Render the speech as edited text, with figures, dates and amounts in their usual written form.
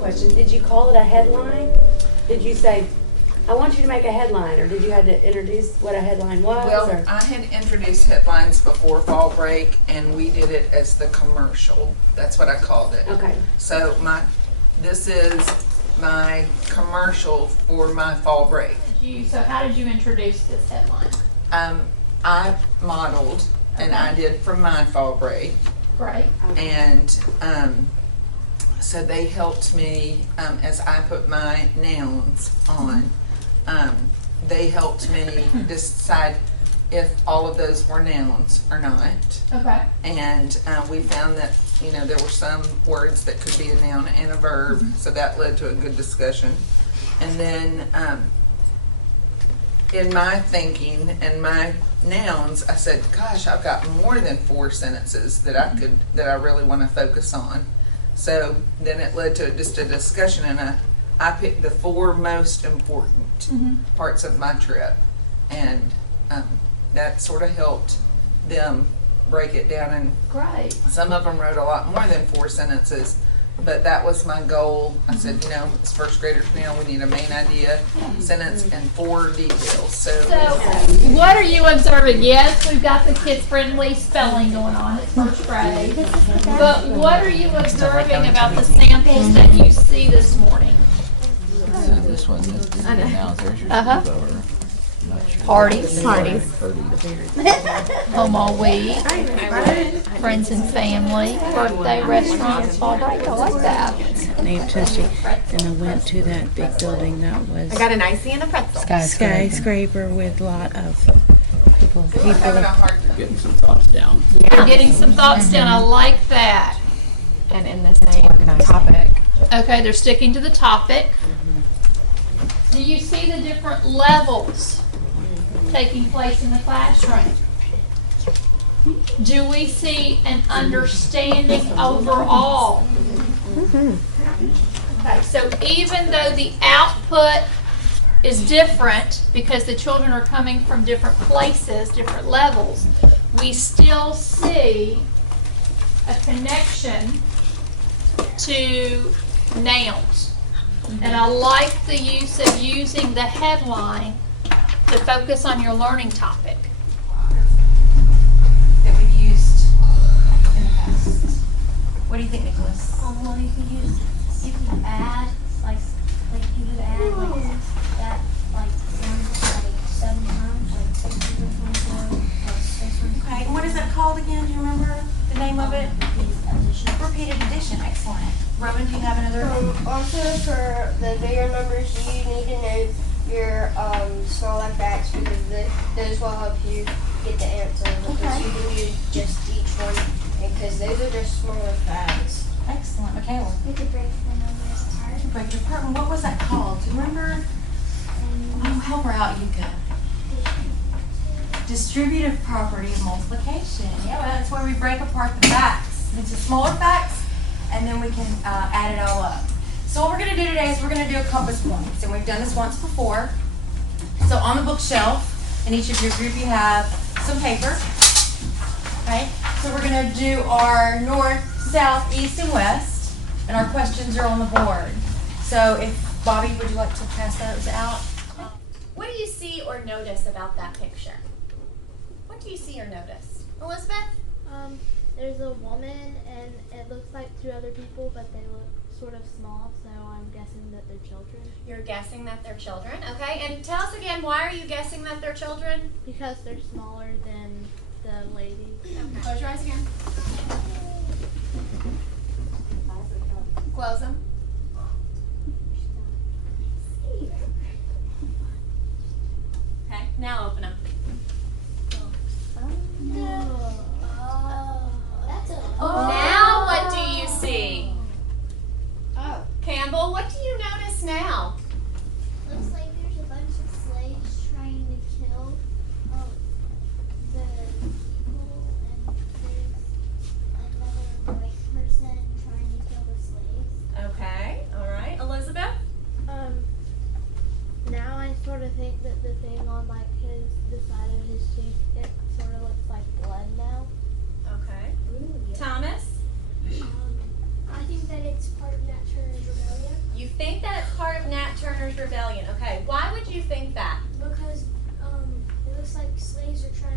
question. Did you call it a headline? Did you say, I want you to make a headline, or did you have to introduce what a headline was? Well, or? I had introduced headlines before fall break, and we did it as the commercial. That's what I called it. Okay. So this is my commercial for my fall break. So how did you introduce this headline? I modeled, and I did for my fall break. Great. And so they helped me as I put my nouns on. They helped me decide if all of those were nouns or not. Okay. And we found that there were some words that could be a noun and a verb, so that led to a good discussion. And then in my thinking and my nouns, I said, gosh, I've got more than 4 sentences that I really want to focus on. So then it led to just a discussion, and I picked the 4 most important parts of my trip, and that sort of helped them break it down. And Great. some of them wrote a lot more than 4 sentences, but that was my goal. I said, as first graders now, we need a main idea, sentence, and 4 details. So what are you observing? Yes, we've got the kids-friendly spelling going on. It's first grade. But what are you observing about the samples that you see this morning? So this one, this now, there's your Uh-huh. sleepover. Not sure. Parties. Parties. Home all week. Friends and family. Birthday restaurants. All right, I like that. Named Tushy, and I went to that big building that was I got an icy and a pretzel. skyscraper with a lot of people. I'm having a hard time. Getting some thoughts down. You're getting some thoughts down. I like that. And in the same topic. Okay, they're sticking to the topic. Do you see the different levels taking place in the classroom? Do we see an understanding overall? Okay, so even though the output is different because the children are coming from different places, different levels, we still see a connection to nouns. And I like the use of using the headline to focus on your learning topic. That we've used in the past. What do you think, Nicholas? Well, you can add, like you could add, that, like 7 times, like 624 plus 624. Okay, and what is that called again? Do you remember the name of it? Repeated addition. Excellent. Robin, do you have another? Also, for the bigger numbers, you need to know your smaller facts because those will help you get the answer. Because you can do just each one, because those are just smaller facts. Excellent. Michaela. We could break the numbers apart. Break it apart. What was that called? Do you remember? Oh, help her out, Yuka. Distributive property of multiplication. Yeah, well, that's where we break apart the facts into smaller facts, and then we can add it all up. So what we're going to do today is we're going to do a compass points, and we've done this once before. So on the bookshelf, in each of your group, you have some paper. Okay. So we're going to do our north, south, east, and west, and our questions are on the board. So if Bobby, would you like to pass those out? What do you see or notice about that picture? What do you see or notice? Elizabeth? There's a woman, and it looks like 2 other people, but they look sort of small, so I'm guessing that they're children. You're guessing that they're children, okay? And tell us again, why are you guessing that they're children? Because they're smaller than the lady. Okay. Close your eyes again. Close them. Okay, now open them. Now what do you see? Oh. Campbell, what do you notice now? Looks like there's a bunch of slaves trying to kill the people, and there's another white person trying to kill the slaves. Okay, all right. Elizabeth? Now I sort of think that the thing on like his the side Rebellion. Okay, why would you think that? Because it looks like slaves are trying